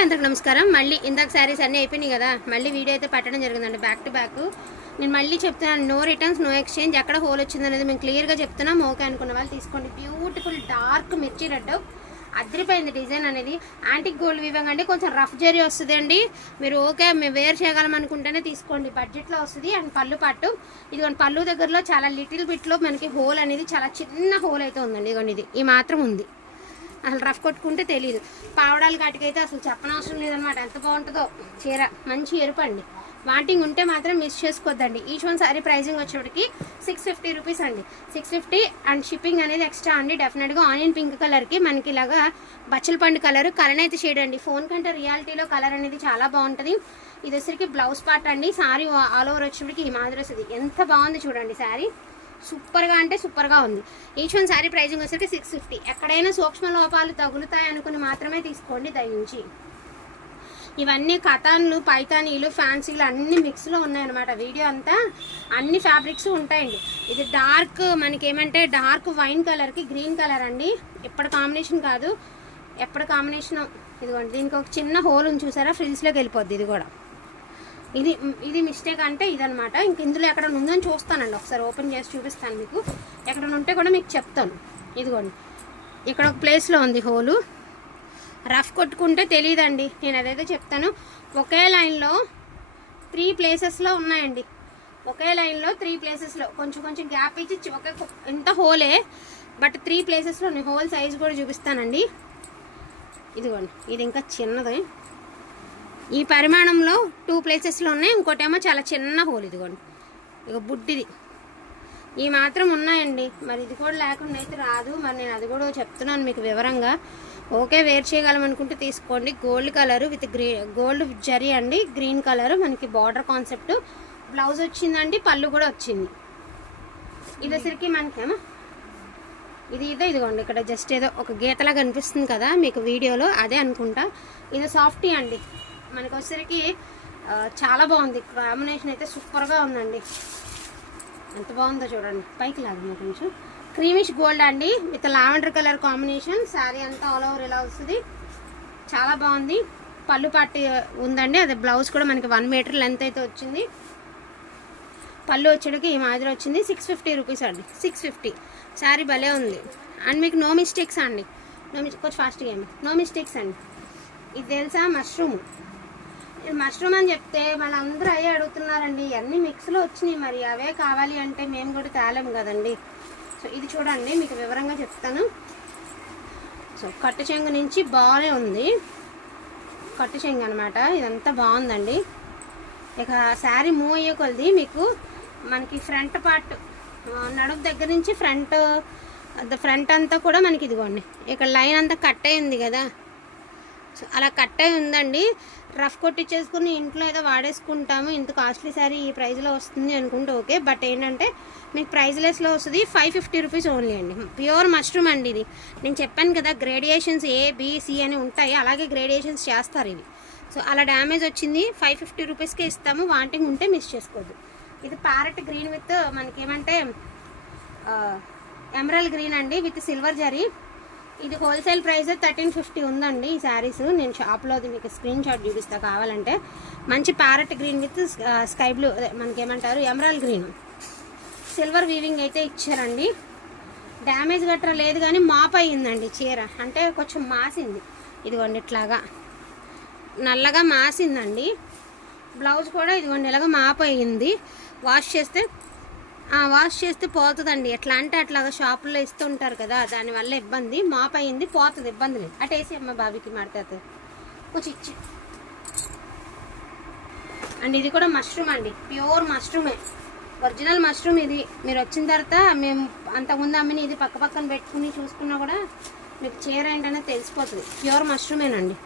అందరికి నమస్కారం. మళ్ళీ ఇందాక శారీస్ అన్నీ అయిపోయినాయి కదా మళ్ళీ వీడియో అయితే పెట్టడం జరిగిందండి బ్యాక్ టు బ్యాక్ నేను మళ్ళీ చెప్తున్నాను నో రిటర్న్స్ నో ఎక్స్చేంజ్ ఎక్కడ హోల్ వచ్చింది అనేది మేము క్లియర్గా చెప్తున్నాం. ఓకే అనుకున్న వాళ్ళు తీసుకోండి. బ్యూటిఫుల్ డార్క్ మిర్చి రెడ్ అదిరిపోయింది డిజైన్ అనేది. యాంటిక్ గోల్డ్ వివంగ్ అండి కొంచెం రఫ్ జరీ వస్తుంది అండి. మీరు ఓకే మేము వేర్ చేయగలం అనుకుంటేనే తీసుకోండి. బడ్జెట్లో వస్తుంది. అండ్ పళ్ళు పట్టు. ఇదిగోండి పళ్ళు దగ్గరలో చాలా లిటిల్ బిట్లో మనకి హోల్ అనేది చాలా చిన్న హోల్ అయితే ఉందండి. ఇదిగోండి ఇది ఈ మాత్రం ఉంది. అసలు రఫ్ కొట్టుకుంటే తెలియదు పావడాలు కాటికైతే అసలు చెప్పనవసరం లేదనమాట ఎంత బాగుంటుందో. చీర. మంచి ఎరుపు అండి. వాంటింగ్ ఉంటే మాత్రం మిస్ చేసుకోవద్దండి ఈచ్ వన్ సారీ ప్రైజింగ్ వచ్చేటికి సిక్స్ ఫిఫ్టీ రూపీస్ అండి. సిక్స్ ఫిఫ్టీ అండ్ షిప్పింగ్ అనేది ఎక్స్ట్రా అండి. డెఫినెట్గా ఆనియన్ పింక్ కలర్కి మనకి ఇలాగా బచ్చల పండు కలర్ కలర్ అయితే షేడ్ అండి. ఫోన్ కంటే రియాలిటీలో కలర్ అనేది చాలా బాగుంటుంది. ఇది వచ్చరికి బ్లౌజ్ పార్ట్ అండి. సారీ ఆల్ ఓవర్ వచ్చేటికి ఈ మాదిరి వస్తుంది. ఎంత బాగుంది చూడండి సారీ సూపర్గా అంటే సూపర్గా ఉంది. ఈచ్ వన్ శారీ ప్రైజింగ్ వచ్చేసరికి సిక్స్ ఫిఫ్టీ ఎక్కడైనా సూక్ష్మ లోపాలు తగులుతాయి అనుకుని మాత్రమే తీసుకోండి దయించి. ఇవన్నీ కథాన్లు పైతానీలు ఫ్యాన్సీలు అన్ని మిక్స్లో ఉన్నాయన్నమాట. వీడియో అంతా అన్ని ఫ్యాబ్రిక్స్ ఉంటాయండి. ఇది డార్క్ మనకి ఏమంటే డార్క్ వైన్ కలర్కి గ్రీన్ కలర్ అండి. ఎప్పటి కాంబినేషన్ కాదు. ఎప్పటి కాంబినేషన్ ఇదిగోండి దీనికి ఒక చిన్న హోల్ ఉంది చూసారా? ఫ్రిల్స్లోకి వెళ్ళిపోద్ది ఇది కూడా. ఇది ఇది మిస్టేక్ అంటే ఇదనమాట ఇంక ఇందులో ఎక్కడ ఉందని చూస్తానండి. ఒకసారి ఓపెన్ చేసి చూపిస్తాను మీకు. ఎక్కడ ఉంటే కూడా మీకు చెప్తాను. ఇదిగోండి. ఇక్కడ ఒక ప్లేస్లో ఉంది హోలు. రఫ్ కొట్టుకుంటే తెలియదండి నేను అదైతే చెప్తాను. ఒకే లైన్లో త్రీ ప్లేసెస్లో ఉన్నాయండి. ఒకే లైన్లో త్రీ ప్లేసెస్లో కొంచెం కొంచెం గ్యాప్ ఇచ్చి ఒకే ఇంత ఎంత హోలే బట్ త్రీ ప్లేసెస్లో ఉన్నాయి. హోల్ సైజ్ కూడా చూపిస్తానండి. ఇదిగోండి. ఇది ఇంకా చిన్నది. ఈ పరిమాణంలో టూ ప్లేసెస్లో ఉన్నాయి. ఇంకోటేమో చాలా చిన్న హోల్ ఇదిగోండి. ఇక బుడ్డిది. ఈ మాత్రం ఉన్నాయండి. మరి ఇది కూడా లేకుండా అయితే రాదు. మరి నేను అది కూడా చెప్తున్నాను మీకు వివరంగా. ఓకే వేర్ చేయగలం అనుకుంటే తీసుకోండి. Gold colour with గ్రీ gold zari అండి. గ్రీన్ కలర్ మనకి బార్డర్ కాన్సెప్ట్ బ్లౌజ్ వచ్చిందండి పళ్ళు కూడా వచ్చింది. ఇది వచ్చరికి మనకేమో ఇది ఇదో ఇదిగోండి. ఇక్కడ జస్ట్ ఏదో ఒక గీతలా కనిపిస్తుంది కదా మీకు వీడియోలో. అదే అనుకుంటా. ఇది సాఫ్టీ అండి. మనకి వచ్చేసరికి చాలా బాగుంది. కాంబినేషన్ అయితే సూపర్గా ఉందండి. ఎంత బాగుందో చూడండి. పైకి లాగా కొంచెం క్రీమిష్ గోల్డ్ అండి. With lavender colour combination. Sari అంతా ఆల్ ఓవర్ ఇలా వస్తుంది. చాలా బాగుంది. పళ్ళు పట్టి ఉందండి. అది బ్లౌజ్ కూడా మనకి వన్ మీటర్ లెంత్ అయితే వచ్చింది. పళ్ళు వచ్చేటికి ఈ మాదిరి వచ్చింది. సిక్స్ ఫిఫ్టీ రూపీస్ అండి. Six fifty. శారీ భలే ఉంది. అండ్ మీకు నో మిస్టేక్స్ అండి. నో మిస్ కొంచెం ఫాస్ట్గా ఏమి నో మిస్టేక్స్ అండి. ఇది తెలుసా? మష్రూమ్. ఇది మష్రూమ్ అని చెప్తే వాళ్ళందరూ అయ్యే అడుగుతున్నారండి. ఇవన్నీ మిక్స్లో వచ్చినాయి మరి. అవే కావాలి అంటే మేము కూడా తేలేము కదండి. సో ఇది చూడండి మీకు వివరంగా చెప్తాను. సో కట్టు చెంగు నుంచి బాగానే ఉంది. కట్టు చెంగు అనమాట ఇదంతా బాగుందండి. ఇక శారీ మూవ్ అయ్యే కొలది మీకు మనకి ఫ్రంట్ పార్ట్ నడుపు దగ్గర నుంచి ఫ్రంట్ ఫ్రంట్ అంతా కూడా మనకి ఇదిగోండి. ఇక్కడ లైన్ అంతా కట్ అయింది కదా. సో అలా కట్ అయి ఉందండి. రఫ్ కొట్టించేసుకుని ఇంట్లో ఏదో వాడేసుకుంటాము ఇంత కాస్ట్లీ శారీ ఈ ప్రైస్లో వస్తుంది అనుకుంటే ఓకే బట్ ఏంటంటే మీకు ప్రైజ్లెస్లో వస్తుంది ఫైవ్ ఫిఫ్టీ రూపీస్ ఓన్లీ అండి. ప్యూర్ మష్రూమ్ అండి ఇది. నేను చెప్పాను కదా గ్రేడియేషన్స్ ఏ అని ఉంటాయి అలాగే గ్రేడియేషన్స్ చేస్తారు ఇవి. సో అలా డ్యామేజ్ వచ్చింది ఫైవ్ ఫిఫ్టీ రూపీస్కే ఇస్తాము వాంటింగ్ ఉంటే మిస్ చేసుకోవద్దు. ఇది ప్యారెట్ గ్రీన్ విత్ మనకేమంటే ఎమరల్ గ్రీన్ అండి విత్ సిల్వర్ జరీ. ఇది హోల్సేల్ ప్రైస్ థర్టీన్ ఫిఫ్టీ ఉందండి ఈ శారీస్ నేను షాప్లో అది మీకు స్క్రీన్ షాట్ చూపిస్తా కావాలంటే. మంచి parrot green with sky blue మనకి ఏమంటారు ఎమరాల్ గ్రీన్ సిల్వర్ వీవింగ్ అయితే ఇచ్చారండి. డ్యామేజ్ గట్రా లేదు కానీ మాప్ అయ్యిందండి చీర. అంటే కొంచెం మాసింది. ఇదిగోండి ఇట్లాగా. నల్లగా మాసిందండి. బ్లౌజ్ కూడా ఇదిగోండి ఇలాగ మాప్ అయ్యింది. వాష్ చేస్తే వాష్ చేస్తే పోతుందండి. ఎట్లా అంటే అట్లాగా షాపుల్లో ఇస్తుంటారు కదా దానివల్ల ఇబ్బంది. మాప్ పోతుంది ఇబ్బంది లేదు. అటు వేసి అమ్మ బాబీకి మాడతాది కొంచెం ఇచ్చి. అండ్ ఇది కూడా మష్రూమ్ అండి. ప్యూర్ మష్రూమే ఒరిజినల్ మష్రూమ్ ఇది. మీరు వచ్చిన తర్వాత మేము అంతకుముందు అమ్మిని ఇది పక్క పక్కన పెట్టుకుని చూసుకున్నా కూడా మీకు చీర ఏంటనే తెలిసిపోతుంది. ప్యూర్ మష్రూమేనండి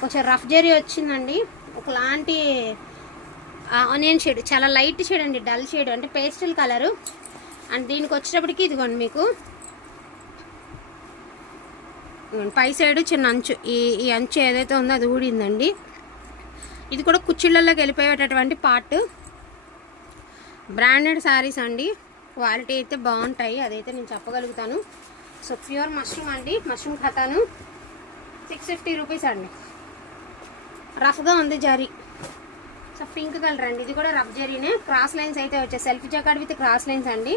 కొంచెం రఫ్ జరీ వచ్చిందండి. ఒకలాంటి ఆనియన్ షేడ్ చాలా లైట్ షేడ్ అండి డల్ షేడ్ అంటే పేస్టల్ కలరు. అండ్ దీనికి వచ్చేటప్పటికి ఇదిగోండి మీకు. పై సైడ్ చిన్న అంచు ఈ ఈ అంచు ఏదైతే ఉందో అది ఊడిందండి. ఇది కూడా కుచ్చిళ్ళలోకి వెళ్ళిపోయేటటువంటి పార్ట్. బ్రాండెడ్ శారీస్ అండి. క్వాలిటీ అయితే బాగుంటాయి అదైతే నేను చెప్పగలుగుతాను. సో ప్యూర్ మష్రూమ్ అండి మష్రూమ్ ఖతాను సిక్స్ ఫిఫ్టీ రూపీస్ అండి. రఫ్గా ఉంది జరీ. పింక్ కలర్ అండి. ఇది కూడా రఫ్ జరీనే. క్రాస్ లైన్స్ అయితే వచ్చాయి. Self jacket with cross lines అండి.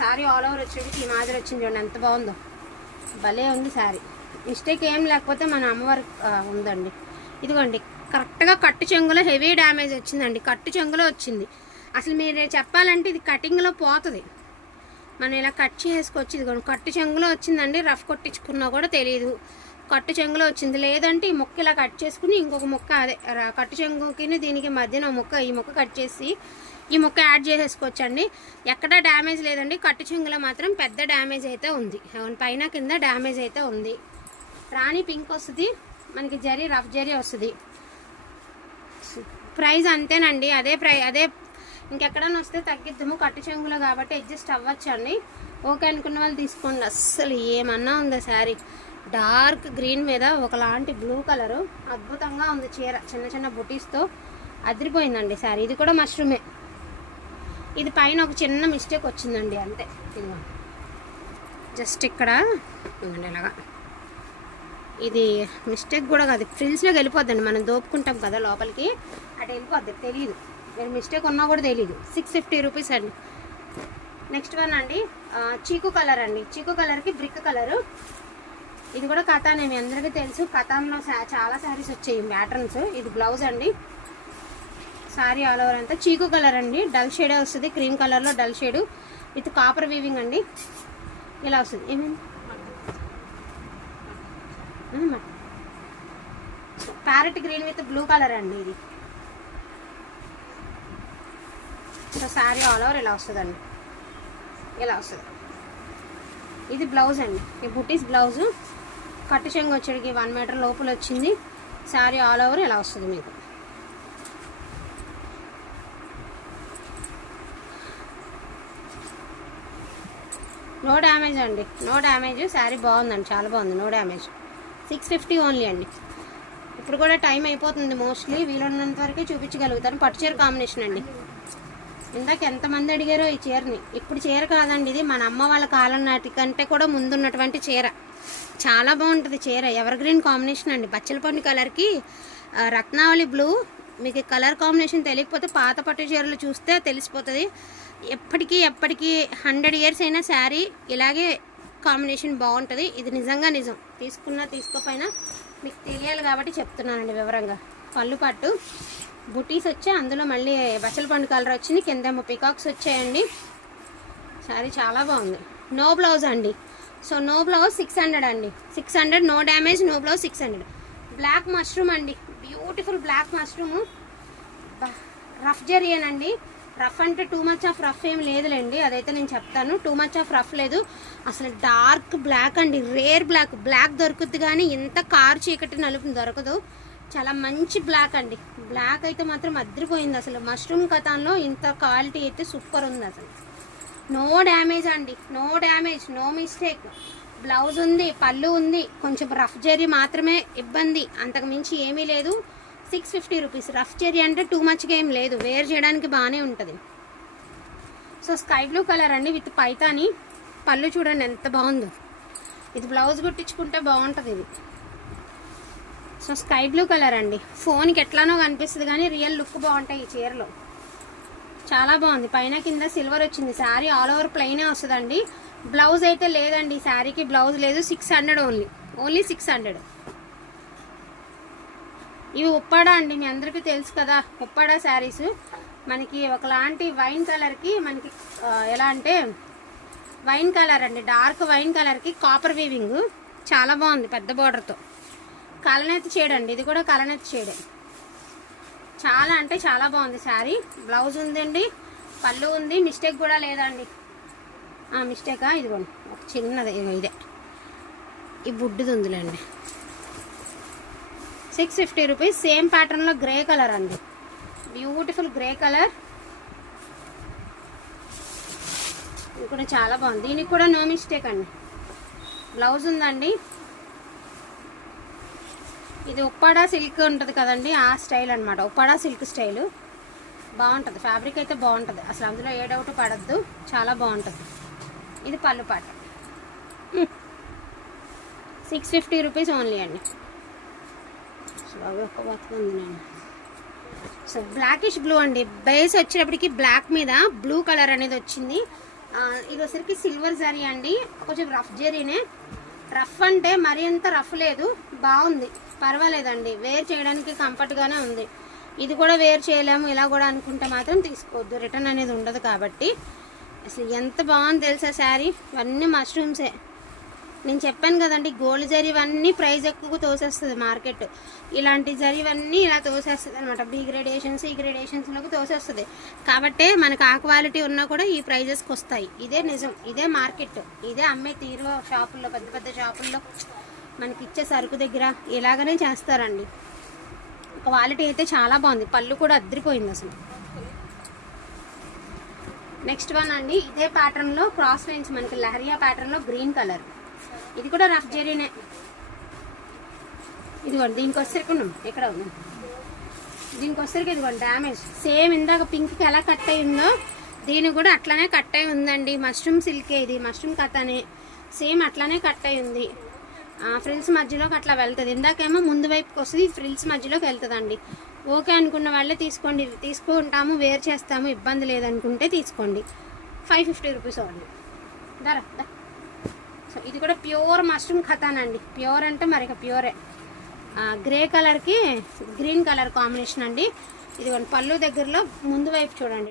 సారీ ఆల్ ఓవర్ వచ్చేటికి ఈ మాదిరి వచ్చింది చూడండి ఎంత బాగుందో. భలే ఉంది సారీ. మిస్టేక్ ఏం లేకపోతే మన అమ్మవారి ఉందండి. ఇదిగోండి కరెక్ట్గా కట్టు చెంగులో హెవీ డ్యామేజ్ వచ్చిందండి. కట్టు చెంగులో వచ్చింది. అసలు మీరు చెప్పాలంటే ఇది కటింగ్లో పోతుంది. మనం ఇలా కట్ చేసుకోవచ్చు ఇదిగోండి కట్టు చెంగులో వచ్చిందండి. రఫ్ కొట్టించుకున్నా కూడా తెలియదు కట్టు చెంగులో వచ్చింది. లేదంటే ఈ ముక్క ఇలా కట్ చేసుకుని ఇంకొక ముక్క అదే కట్టు చెంగుకి దీనికి మధ్యన ముక్క ఈ ముక్క కట్ చేసి ఈ ముక్క యాడ్ చేసేసుకోవచ్చండి. ఎక్కడ డ్యామేజ్ లేదండి. కట్టు చెంగులో మాత్రం పెద్ద డ్యామేజ్ అయితే ఉంది. పైన కింద డ్యామేజ్ అయితే ఉంది. రాణి పింక్ వస్తుంది. మనకి జరీ రఫ్ జరీ వస్తుంది. ప్రైస్ అంతేనండి. అదే ప్రై అదే ఇంకెక్కడైనా వస్తే తగ్గిద్దాము. కట్టు చెంగులో కాబట్టి అడ్జస్ట్ అవ్వచ్చు అండి ఓకే అనుకున్న వాళ్ళు తీసుకోండి. అస్సలు ఏమన్నా ఉందా శారీ? డార్క్ గ్రీన్ మీద ఒకలాంటి బ్లూ కలరు. అద్భుతంగా ఉంది చీర. చిన్న చిన్న బుటీస్తో అదిరిపోయిందండి సారీ. ఇది కూడా మష్రూమే. ఇది పైన ఒక చిన్న మిస్టేక్ వచ్చిందండి అంతే. ఇదిగో. జస్ట్ ఇక్కడ ఇలాగా. ఇది మిస్టేక్ కూడా కాదు. ఫ్రిల్స్లోకి వెళ్ళిపోద్దండి. మనం దోపుకుంటాం కదా లోపలికి. అటు వెళ్ళిపోద్ది. తెలియదు మీరు మిస్టేక్ ఉన్నా కూడా తెలియదు సిక్స్ ఫిఫ్టీ రూపీస్ అండి. నెక్స్ట్ వన్ అండి. చీకు కలర్ అండి. చీకు కలర్కి బ్రిక్ కలరు. ఇది కూడా కథానే మీ అందరికీ తెలుసు. కథంలో చాలా శారీస్ వచ్చాయి. ప్యాటర్న్స్ ఇది బ్లౌజ్ అండి. సారీ ఆల్ ఓవర్ అంతా. చీకు కలర్ అండి. డల్ షేడే వస్తుంది. క్రీమ్ కలర్లో dull shade. With copper weaving అండి. ఇలా వస్తుంది. ఏమేమి parrot green with blue colour అండి ఇది. సో శారీ ఆల్ ఓవర్ ఇలా వస్తుందండి. ఇలా వస్తుంది. ఇది బ్లౌజ్ అండి. ఈ బుటీస్ బ్లౌజు. కట్టు చెంగు వచ్చేటికి వన్ మీటర్ లోపల వచ్చింది. శారీ ఆల్ ఓవర్ ఇలా వస్తుంది మీకు. నో డ్యామేజ్ అండి. నో డ్యామేజ్ శారీ బాగుందండి. చాలా బాగుంది. No damage six fifty only అండి. ఇప్పుడు కూడా టైం అయిపోతుంది మోస్ట్లీ వీలున్నంత వరకే చూపించగలుగుతాను. పట్టు చీర కాంబినేషన్ అండి. ఇందాక ఎంతమంది అడిగారో ఈ చీరని. ఇప్పుడు చీర కాదండి ఇది. మన అమ్మ వాళ్ళ కాలం నాటి కంటే కూడా ముందున్నటువంటి చీర. చాలా బాగుంటుంది చీర. ఎవర్ గ్రీన్ కాంబినేషన్ అండి బచ్చలపండు కలర్కి రత్నావళి బ్లూ మీకు కలర్ కాంబినేషన్ తెలియకపోతే పాత పట్టు చీరలు చూస్తే తెలిసిపోతుంది. ఎప్పటికీ ఎప్పటికీ హండ్రెడ్ ఇయర్స్ అయినా శారీ ఇలాగే కాంబినేషన్ బాగుంటుంది. ఇది నిజంగా నిజం. తీసుకున్నా తీసుకోపోయినా మీకు తెలియాలి కాబట్టి చెప్తున్నానండి వివరంగా. పళ్ళు పట్టు. బుటీస్ వచ్చి అందులో మళ్ళీ బచ్చల పండు కలర్ వచ్చింది. కిందేమో పికాక్స్ వచ్చాయండి. శారీ చాలా బాగుంది. నో బ్లౌజ్ అండి. So no blouse six hundred అండి. Six hundred no damage no blouse six hundred. Black mushroom అండి. Beautiful black mushroom. రఫ్ జరియన్ రఫ్ అంటే టూ మచ్ ఆఫ్ రఫ్ ఏం లేదులేండి. అదైతే నేను చెప్తాను. టూ మచ్ ఆఫ్ రఫ్ లేదు. అసలు డార్క్ బ్లాక్ అండి. Rare black. బ్లాక్ దొరుకుద్ది కానీ ఇంత కారు చీకటి నలుపు దొరకదు. చాలా మంచి బ్లాక్ అండి. బ్లాక్ అయితే మాత్రం అదిరిపోయింది అసలు. మష్రూమ్ కథంలో ఇంత క్వాలిటీ అయితే సూపర్ ఉంది అసలు. నో డ్యామేజ్ అండి. No damage no mistake blouse ఉంది పళ్ళు ఉంది కొంచెం రఫ్ జరీ మాత్రమే ఇబ్బంది. అంతకు మించి ఏమీ లేదు. Six fifty rupees rough zari అంటే టూ మచ్గా ఏం లేదు. వేర్ చేయడానికి బాగానే ఉంటుంది. సో స్కై బ్లూ కలర్ అండి విత్ పైతాని పళ్ళు చూడండి ఎంత బాగుందో. ఇది బ్లౌజ్ కుట్టించుకుంటే బాగుంటుంది ఇది. సో స్కై బ్లూ కలర్ అండి. ఫోన్కి ఎట్లానో కనిపిస్తుంది కానీ రియల్ లుక్ బాగుంటాయి ఈ చీరలో. చాలా బాగుంది. పైన కింద సిల్వర్ వచ్చింది. శారీ ఆల్ ఓవర్ ప్లెయినే వస్తుందండి. బ్లౌజ్ అయితే లేదండి. శారీకి బ్లౌజ్ లేదు. Six hundred only only six hundred ఇవి ఉప్పాడ అండి? మీ అందరికీ తెలుసు కదా. ఉప్పాడ శారీస్. మనకి ఒకలాంటి వైన్ కలర్కి మనకి ఎలా అంటే వైన్ కలర్ అండి. డార్క్ వైన్ కలర్కి కాపర్ వీవింగ్ చాలా బాగుంది పెద్ద బార్డర్తో కలనెత్తి చేయడండి ఇది కూడా కలనెత్తి చేయడం. చాలా అంటే చాలా బాగుంది శారీ. బ్లౌజ్ ఉందండి పళ్ళు ఉంది మిస్టేక్ కూడా లేదండి. మిస్టేకా? ఇదిగోండి ఒక చిన్నది ఇదిగో ఇదే. ఈ బుడ్డిది ఉందిలేండి. సిక్స్ ఫిఫ్టీ రూపీస్ సేమ్ ప్యాటర్న్లో గ్రే కలర్ అండి. బ్యూటిఫుల్ గ్రే కలర్ ఇది కూడా చాలా బాగుంది. దీనికి కూడా నో మిస్టేక్ అండి. బ్లౌజ్ ఉందండి. ఇది ఉప్పాడా సిల్క్ ఉంటుంది కదండి ఆ స్టైల్ అనమాట ఉప్పాడా సిల్క్ స్టైలు. బాగుంటుంది. ఫ్యాబ్రిక్ అయితే బాగుంటుంది. అసలు అందులో ఏ డౌట్ పడద్దు. చాలా బాగుంటుంది. ఇది పళ్ళు పాట. సిక్స్ ఫిఫ్టీ రూపీస్ ఓన్లీ అండి. బాగా ఒక బతుకుంది నేను. సో బ్లాకిష్ బ్లూ అండి. బేస్ వచ్చేటప్పటికి బ్లాక్ మీద బ్లూ కలర్ అనేది వచ్చింది. ఇది వచ్చరికి సిల్వర్ జరీ అండి. కొంచెం రఫ్ జరీనే. రఫ్ అంటే మరీ అంత రఫ్ లేదు బాగుంది. పర్వాలేదండి వేర్ చేయడానికి కంఫర్ట్గానే ఉంది. ఇది కూడా వేర్ చేయలేము ఇలా కూడా అనుకుంటే మాత్రం తీసుకోవద్దు. రిటర్న్ అనేది ఉండదు కాబట్టి. అసలు ఎంత బాగుంది తెలుసా శారీ? ఇవన్నీ మష్రూమ్సే నేను చెప్పాను కదండి గోల్డ్ జరీవన్నీ ప్రైస్ ఎక్కువ తోసేస్తుంది మార్కెట్. ఇలాంటి జరీవన్నీ ఇలా తోసేస్తుంది అనమాట బి గ్రేడేషన్స్ ఈ e గ్రేడేషన్స్లోకి తోసేస్తుంది. కాబట్టే మనకు ఆ క్వాలిటీ ఉన్నా కూడా ఈ ప్రైజెస్కి వస్తాయి. ఇదే నిజం. ఇదే మార్కెట్. ఇదే అమ్మే తీరు షాపుల్లో పెద్ద పెద్ద షాపుల్లో మనకి ఇచ్చే సరుకు దగ్గర ఇలాగనే చేస్తారండి. క్వాలిటీ అయితే చాలా బాగుంది. పళ్ళు కూడా అద్దరిపోయింది అసలు. నెక్స్ట్ వన్ అండి. ఇదే ప్యాటర్న్లో క్రాస్ లైన్స్ మనకి లహరియా ప్యాటర్న్లో గ్రీన్ కలర్ ఇది కూడా రఫ్ జరీనే. ఇదిగోండి దీనికి వచ్చరికి ఇక్కడ దీనికి వచ్చరికి ఇదిగోండి డ్యామేజ్ సేమ్ ఇందాక పింక్కి ఎలా కట్ అయిందో దీనికి కూడా అట్లానే కట్ అయి ఉందండి. మష్రూమ్ సిల్కే ఇది మష్రూమ్ కథనే సేమ్ అట్లానే కట్ అయి ఉంది. ఫ్రిల్స్ మధ్యలోకి అట్లా వెళ్తుంది. ఇందాకేమో ముందు వైపుకి వస్తుంది ఫ్రిల్స్ మధ్యలోకి వెళ్తుందండి. ఓకే అనుకున్న వాళ్ళే తీసుకోండి తీసుకుంటాము వేర్ చేస్తాము ఇబ్బంది లేదనుకుంటే తీసుకోండి. ఫైవ్ ఫిఫ్టీ రూపీస్ అవ్వండి ధర దా. సో ఇది కూడా ప్యూర్ మష్రూమ్ ఖతాన్ అండి. ప్యూర్ అంటే మరి ప్యూరే. గ్రే కలర్కి గ్రీన్ కలర్ కాంబినేషన్ అండి. ఇది పళ్ళు దగ్గరలో ముందు వైపు చూడండి.